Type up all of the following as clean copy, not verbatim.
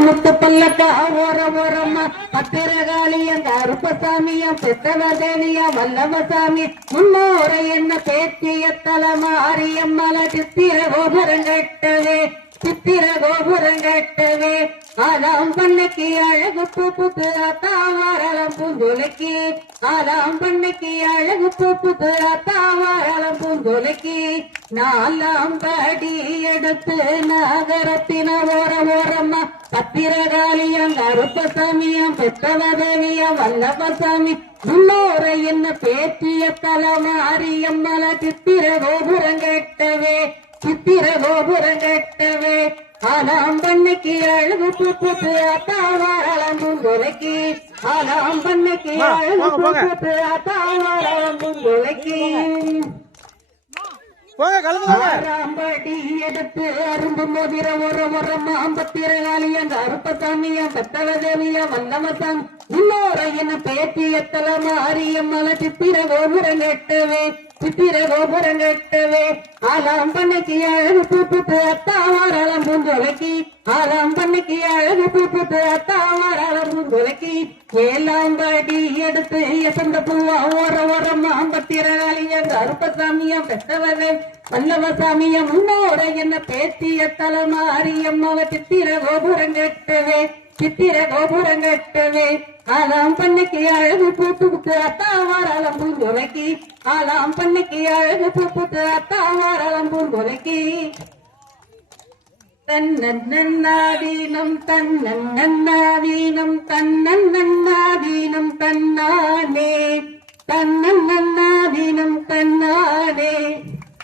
முத்து பல்லக்கா ஓர ஓரம்மா பத்திரகாளியம் கருப்பசாமியம் பெத்தவதேவியம் வல்லவசாமி முன்னோரை என்ன பேச்சிய தலமாரியம்மல சித்திர கோபுரங்கட்டவே சித்திர கோபுரங்கட்டவே ஆலாம் பண்ணைக்கு அழகு பூப்புத்து தாவாரளம் பூந்தொலைக்கு ஆலாம் பண்ணைக்கு அழகு பூப்புத்து தாவாரளம் பூந்தொலைக்கு நாலாம் படி எடுத்து நகரத்தின ஓர ஓரம்மா பத்திரகாளியம் கருப்பசாமியம் பெத்தவதேவியம் வல்லவசாமி முன்னோரை என்ன பேச்சிய தலமாரியம்மல சித்திர கோபுரங்கட்டவே சித்திர கோபுரங்கட்டவே ஆலாம் பண்ணைக்கு அழகு பூப்புத்து தாவாரளம் பூந்தொலைக்கு ஆலாம் பண்ணைக்கு அழகு பூப்புத்து தாவாரளம் பூந்தொலைக்கு ராம்படி எடுத்து அரும்பு மோதிர ஒரு மாம்பத்திரகாளியம் கருப்பசாமியம் பெத்தவதேவியம் வல்லவசாமி முன்னோரை என்ன பேச்சிய தலமாரியம்மல சித்திர கோபுரங்கட்டவே சித்திர கோபுரங்கட்டவே ஆலாம் பண்ணைக்கு அழகு பூப்புத்து தாவாரளம் பூந்தொலைக்கு ஆலாம் பண்ணைக்கு அழகு பூப்புத்து தாவாரளம் பூந்தொலைக்கு ஏழாம் படி எடுத்து எசந்த பூவா ஓர ஓரமா அம்பத்திரகாளியம் கருப்பசாமியம் பெத்தவதே வல்லவசாமியம் முன்னோரை என்ன பேச்சிய தலமாரியம்மவ சித்திர கோபுரங்கட்டவே சித்திர கோபுரங்கட்டவே ஆலாம் பண்ணைக்கு அழகு பூப்புத்து தாவாரளம் பூந்தொலைக்கு ஆலாம் பண்ணைக்கு அழகு பூப்புத்து தாவாரளம் பூந்தொலைக்கு தன்னன்னாதீனம் தன்னன்னாதீனம் தன்னன்னாதீனம் தன்னானே தன்னன்னாதீனம் தன்னானே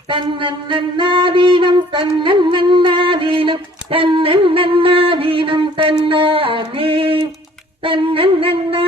தன்னன்னாதீனம் தன்னன்னாதீனம் தன்னன்னாதீனம் தன்னானே தன்னன்னா